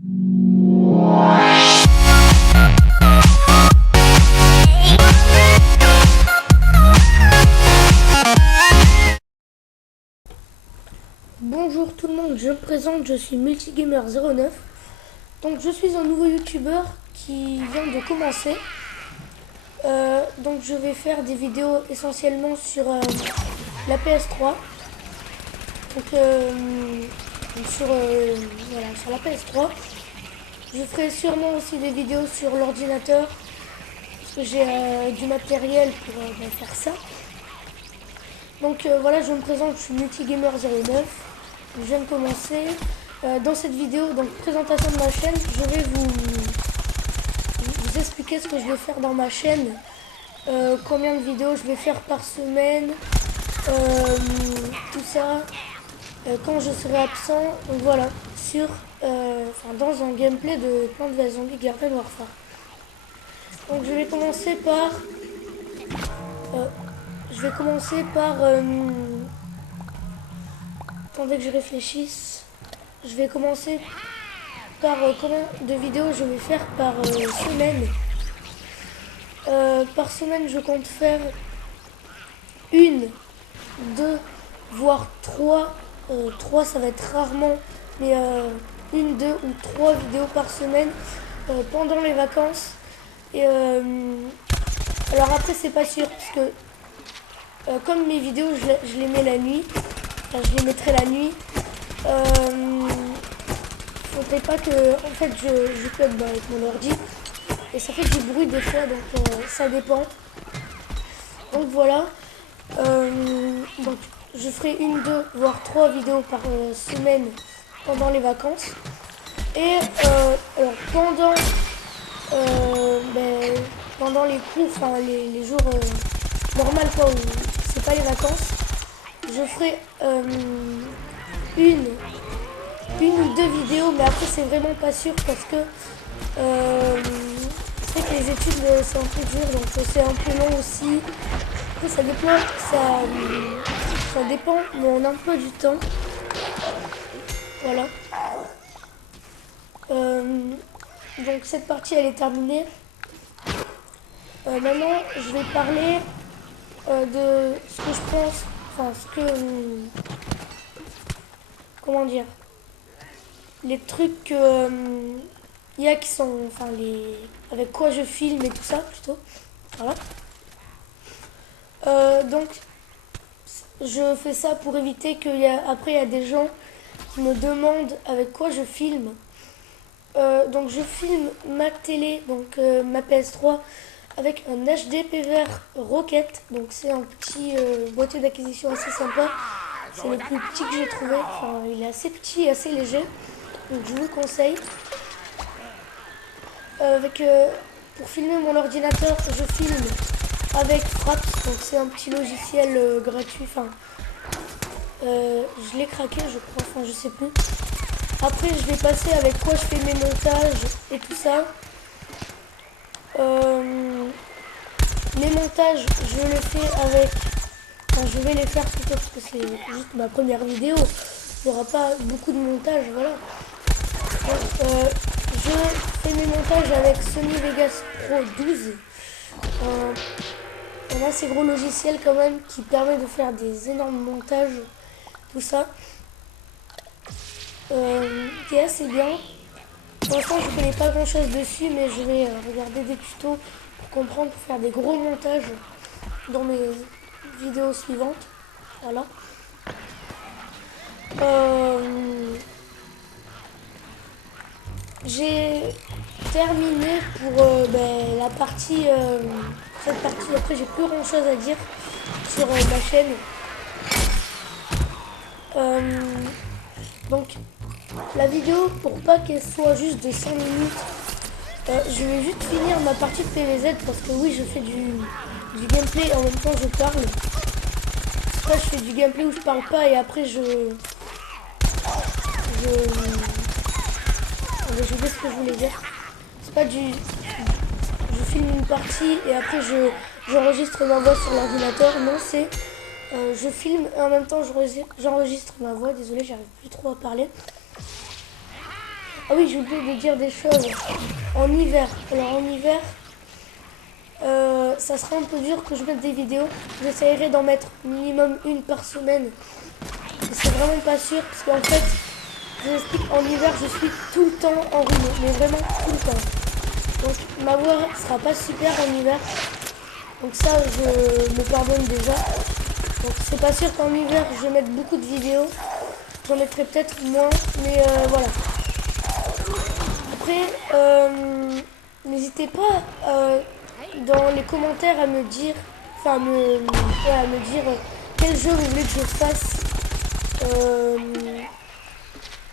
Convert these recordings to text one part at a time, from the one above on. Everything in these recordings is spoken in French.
Bonjour tout le monde, je me présente, je suis Multigamer09. Donc je suis un nouveau youtubeur qui vient de commencer. Donc je vais faire des vidéos essentiellement sur la PS3. Donc sur la PS3. Je ferai sûrement aussi des vidéos sur l'ordinateur parce que j'ai du matériel pour faire ça. Donc voilà, je me présente, je suis Multigamer09. Je viens de commencer. Dans cette vidéo, donc présentation de ma chaîne, je vais vous expliquer ce que je vais faire dans ma chaîne, combien de vidéos je vais faire par semaine, tout ça, quand je serai absent, donc voilà, dans un gameplay de Plants vs Zombies Garden Warfare. Donc je vais commencer par attendez que je réfléchisse. Je vais commencer par combien de vidéos je vais faire par semaine. Par semaine, je compte faire une, deux, voire trois. Trois, ça va être rarement, mais une, deux ou trois vidéos par semaine pendant les vacances. Et alors après, c'est pas sûr parce que comme mes vidéos, je les mets la nuit. Enfin, je les mettrai la nuit. Faudrait pas que en fait je club avec mon ordi et ça fait du bruit des fois, donc ça dépend. Donc voilà. Donc je ferai une, deux, voire trois vidéos par semaine pendant les vacances. Et alors pendant les cours, enfin les jours normaux quoi, où c'est pas les vacances, je ferai une ou deux vidéos, mais après c'est vraiment pas sûr parce que c'est que les études c'est un peu dur, donc c'est un peu long aussi. Après ça dépend, ça dépend de mon emploi du temps. Voilà. Donc cette partie elle est terminée. Maintenant je vais parler de ce que je pense, enfin comment dire, les trucs que il y a qui sont, enfin avec quoi je filme et tout ça plutôt. Voilà. Donc je fais ça pour éviter qu'après il y a des gens qui me demandent avec quoi je filme. Donc je filme ma télé, donc ma PS3 avec un HD PVR Rocket. Donc c'est un petit boîtier d'acquisition assez sympa. C'est le plus petit que j'ai trouvé. Enfin, il est assez petit et assez léger. Donc je vous le conseille. Pour filmer mon ordinateur, je filme avec Fraps. Donc c'est un petit logiciel gratuit. Enfin, je l'ai craqué, je crois. Enfin, je sais plus. Après, je vais passer avec quoi je fais mes montages et tout ça. Les montages, je les fais avec... Enfin, je vais les faire plutôt parce que c'est juste ma première vidéo. Il n'y aura pas beaucoup de montage, voilà. Donc, je fais mes montages avec Sony Vegas Pro 12. Un assez gros logiciel quand même qui permet de faire des énormes montages, tout ça. Qui est assez bien. Pour l'instant, je ne connais pas grand chose dessus, mais je vais regarder des tutos pour comprendre, pour faire des gros montages dans mes vidéos suivantes. Voilà. J'ai terminé pour la partie. Cette partie, après, j'ai plus grand chose à dire sur ma chaîne. Donc, la vidéo, pour pas qu'elle soit juste de 5 minutes, je vais juste finir ma partie de PVZ parce que oui, je fais du gameplay et en même temps je parle. Après, je fais du gameplay où je parle pas et après j'ai oublié ce que je voulais dire. C'est pas du... Je filme une partie et après j'enregistre ma voix sur l'ordinateur. Non, c'est... je filme et en même temps j'enregistre ma voix. Désolée, j'arrive plus trop à parler. Ah oui, j'ai oublié de dire des choses. En hiver, alors en hiver, ça sera un peu dur que je mette des vidéos. J'essaierai d'en mettre minimum une par semaine. Et c'est vraiment pas sûr, parce qu'en fait, je vous explique, en hiver, je suis tout le temps enrhumée, mais vraiment tout le temps. Donc ma voix sera pas super en hiver. Donc ça, je me pardonne déjà. Donc c'est pas sûr qu'en hiver, je mette beaucoup de vidéos. J'en mettrai peut-être moins, mais voilà. Après, n'hésitez pas dans les commentaires à me dire, enfin à me dire quel jeu vous voulez que je fasse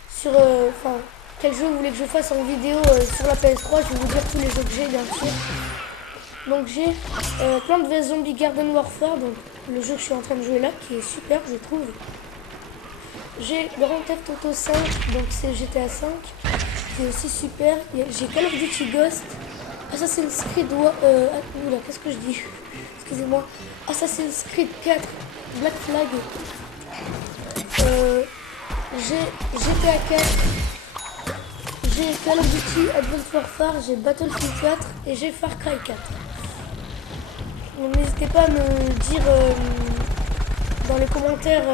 sur, enfin quel jeu vous voulez que je fasse en vidéo sur la PS3. Je vais vous dire tous les jeux que j'ai bien sûr. Donc j'ai Plants vs Zombie Garden Warfare, donc le jeu que je suis en train de jouer là, qui est super je trouve. J'ai Grand Theft Auto 5, donc c'est GTA 5, qui est aussi super. J'ai Call of Duty Ghost, Assassin's Creed, oula, qu'est-ce que je dis? Excusez-moi. Assassin's Creed 4, Black Flag. J'ai GTA 4, j'ai Call of Duty Advanced Warfare, j'ai Battlefield 4 et j'ai Far Cry 4. Donc n'hésitez pas à me dire dans les commentaires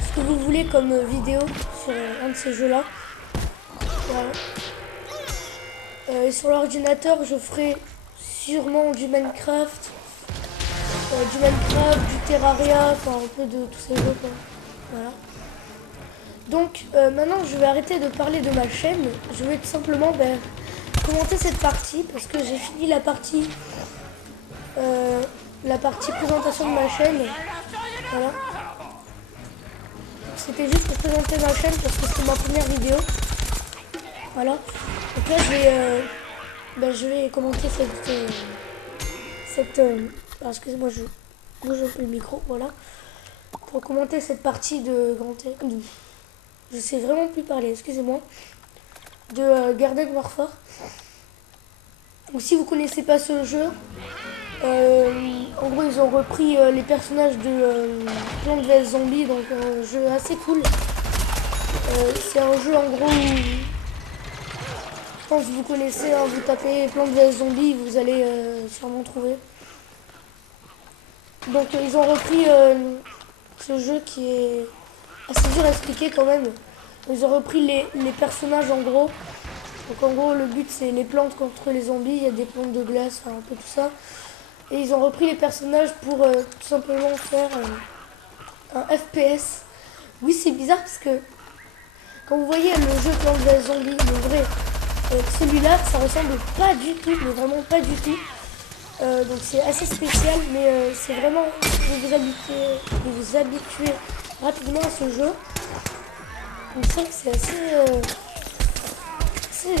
ce que vous voulez comme vidéo sur un de ces jeux-là. Voilà. Et sur l'ordinateur, je ferai sûrement du Minecraft, du Terraria, enfin un peu de tous ces jeux quoi. Voilà. Donc maintenant, je vais arrêter de parler de ma chaîne. Je vais tout simplement commenter cette partie parce que j'ai fini la partie présentation de ma chaîne. Voilà. C'était juste pour présenter ma chaîne parce que c'était ma première vidéo. Voilà. Donc là je vais commenter alors, excusez-moi, je bouge un peu le micro, voilà. Pour commenter cette partie de je sais vraiment plus parler, excusez-moi. De Garden Warfare. Donc si vous connaissez pas ce jeu, en gros ils ont repris les personnages de Plants vs Zombies, donc un jeu assez cool. C'est un jeu en gros où je pense que vous connaissez, hein, vous tapez Plants vs Zombies, vous allez sûrement trouver. Donc ils ont repris ce jeu qui est assez dur à expliquer quand même. Ils ont repris les personnages en gros. Donc en gros le but c'est les plantes contre les zombies, il y a des plantes de glace, enfin un peu tout ça. Et ils ont repris les personnages pour tout simplement faire un FPS. Oui c'est bizarre parce que quand vous voyez le jeu Plants vs Zombies, le vrai, celui-là ça ressemble pas du tout, mais vraiment pas du tout. Donc c'est assez spécial, mais c'est vraiment de vous habituer rapidement à ce jeu. Donc c'est vrai que c'est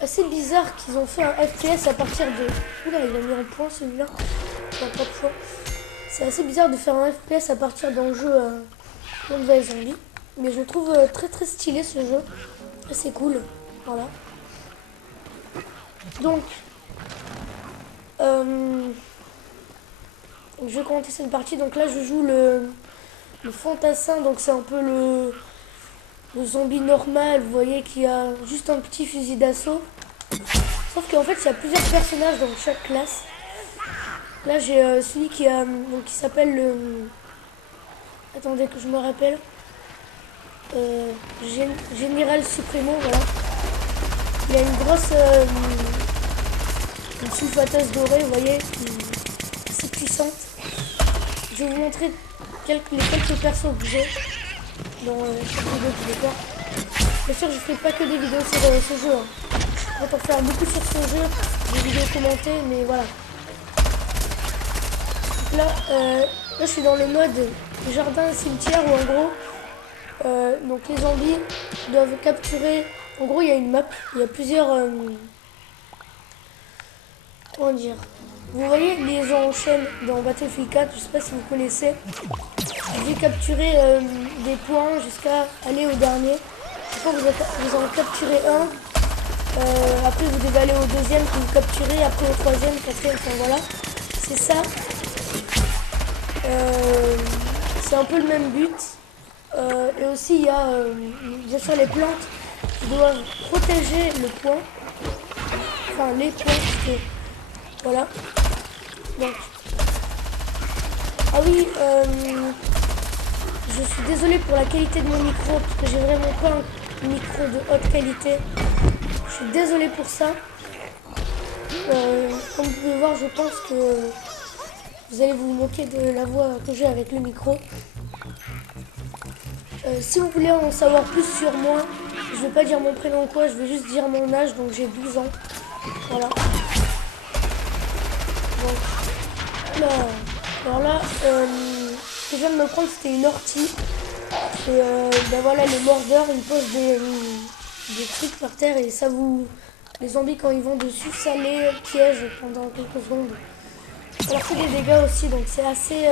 assez bizarre qu'ils ont fait un FPS à partir de... Oula, il a mis un point celui-là. Pas de choix. C'est assez bizarre de faire un FPS à partir d'un jeu Plants vs Zombies. Mais je le trouve très très stylé ce jeu. Assez cool. Voilà. Donc... je vais commenter cette partie. Donc là je joue le fantassin, donc c'est un peu le zombie normal, vous voyez, qui a juste un petit fusil d'assaut. Sauf qu'en fait il y a plusieurs personnages dans chaque classe. Là j'ai celui qui s'appelle le... Attendez que je me rappelle. Général Supremo, voilà. Il a une grosse une sulfateuse dorée, vous voyez, assez puissante. Je vais vous montrer les quelques persos que j'ai dans cette vidéo qui décor. Bien sûr, je ne fais pas que des vidéos sur ce jeu. Hein. Je vais en faire beaucoup sur ce jeu, des vidéos commentées, mais voilà. Donc là, je suis dans le mode jardin cimetière où en gros, donc les zombies doivent capturer. En gros, il y a une map, il y a plusieurs. Comment dire? Vous voyez les enchaînes dans Battlefield 4, je ne sais pas si vous connaissez. Vous devez capturer des points jusqu'à aller au dernier. Quand vous en capturez un, après vous devez aller au deuxième que vous capturez, après au troisième, quatrième, enfin voilà. C'est ça. C'est un peu le même but. Et aussi il y a bien sûr les plantes ils doivent protéger le point. Enfin, les points, parce que... Voilà. Donc... Ah oui, je suis désolée pour la qualité de mon micro, parce que j'ai vraiment pas un micro de haute qualité. Je suis désolée pour ça. Comme vous pouvez voir, je pense que vous allez vous moquer de la voix que j'ai avec le micro. Si vous voulez en savoir plus sur moi, je vais pas dire mon prénom ou quoi, je vais juste dire mon âge, donc j'ai 12 ans. Voilà. Donc, là, alors là, ce que je viens de me prendre, c'était une ortie. Et ben voilà, les mordeurs, ils posent des trucs par terre et ça vous... Les zombies, quand ils vont dessus, ça les piège pendant quelques secondes. Ça leur fait des dégâts aussi, donc c'est assez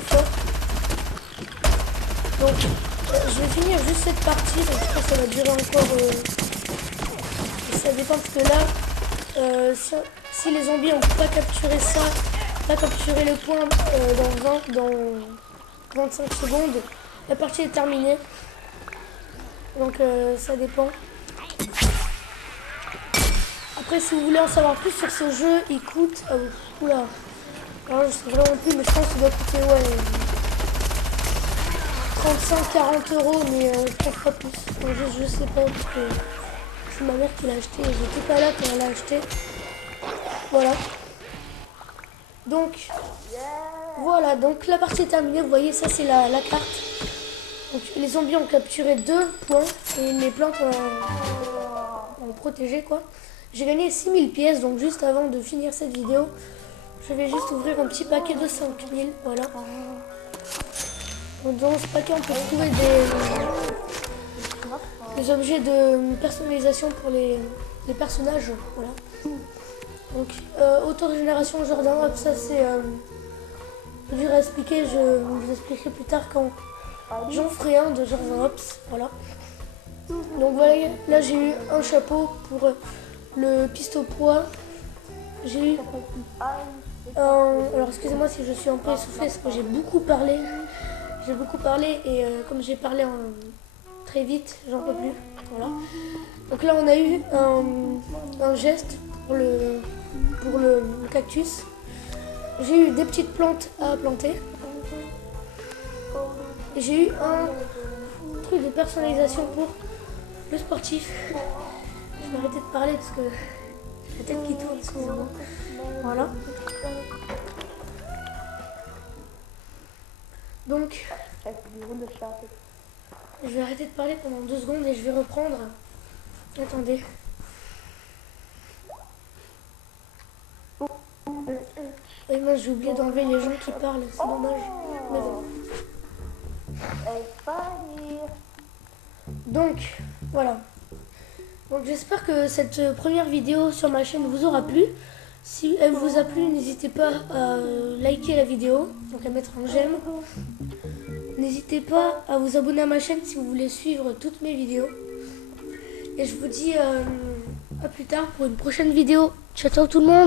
fort. Donc, je vais finir juste cette partie, donc je pense que ça va durer encore... ça dépend, parce que là, si les zombies n'ont pas capturé ça, pas capturé le point dans 25 secondes, la partie est terminée. Donc ça dépend. Après, si vous voulez en savoir plus sur ce jeu, il coûte... oula. Alors, je sais vraiment plus, mais je pense qu'il doit coûter, ouais... 35-40 €, mais je pense pas plus. Donc, je sais pas, parce que c'est ma mère qui l'a acheté. J'étais pas là quand elle l'a acheté. Voilà. Donc, voilà. Donc, la partie est terminée. Vous voyez, ça, c'est la carte. Donc, les zombies ont capturé 2 points. Et les plantes ont protégé, quoi. J'ai gagné 6000 pièces. Donc, juste avant de finir cette vidéo, je vais juste ouvrir un petit paquet de 5000. Voilà. Donc, dans ce paquet, on peut trouver des objets de personnalisation pour les personnages. Voilà. Donc, autorégénération Jordan Hop, ça c'est dur à expliquer. Je vous expliquerai plus tard quand j'en ferai un de Jordan Hops. Voilà. Donc voilà, là j'ai eu un chapeau pour le pistolet poids. J'ai eu alors excusez-moi si je suis un peu essoufflée parce que j'ai beaucoup parlé. J'ai beaucoup parlé et comme j'ai parlé très vite, j'en peux plus. Voilà. Donc là on a eu un geste pour le cactus. J'ai eu des petites plantes à planter. Et j'ai eu un truc de personnalisation pour le sportif. Je vais arrêter de parler parce que j'ai la tête qui tourne, excusez-moi. Voilà. Donc, je vais arrêter de parler pendant 2 secondes et je vais reprendre. Attendez. Et moi j'ai oublié d'enlever les gens qui parlent, c'est dommage. Mais bon. Donc, voilà. Donc j'espère que cette première vidéo sur ma chaîne vous aura plu. Si elle vous a plu, n'hésitez pas à liker la vidéo, donc à mettre un j'aime. N'hésitez pas à vous abonner à ma chaîne si vous voulez suivre toutes mes vidéos. Et je vous dis à plus tard pour une prochaine vidéo. Ciao ciao tout le monde!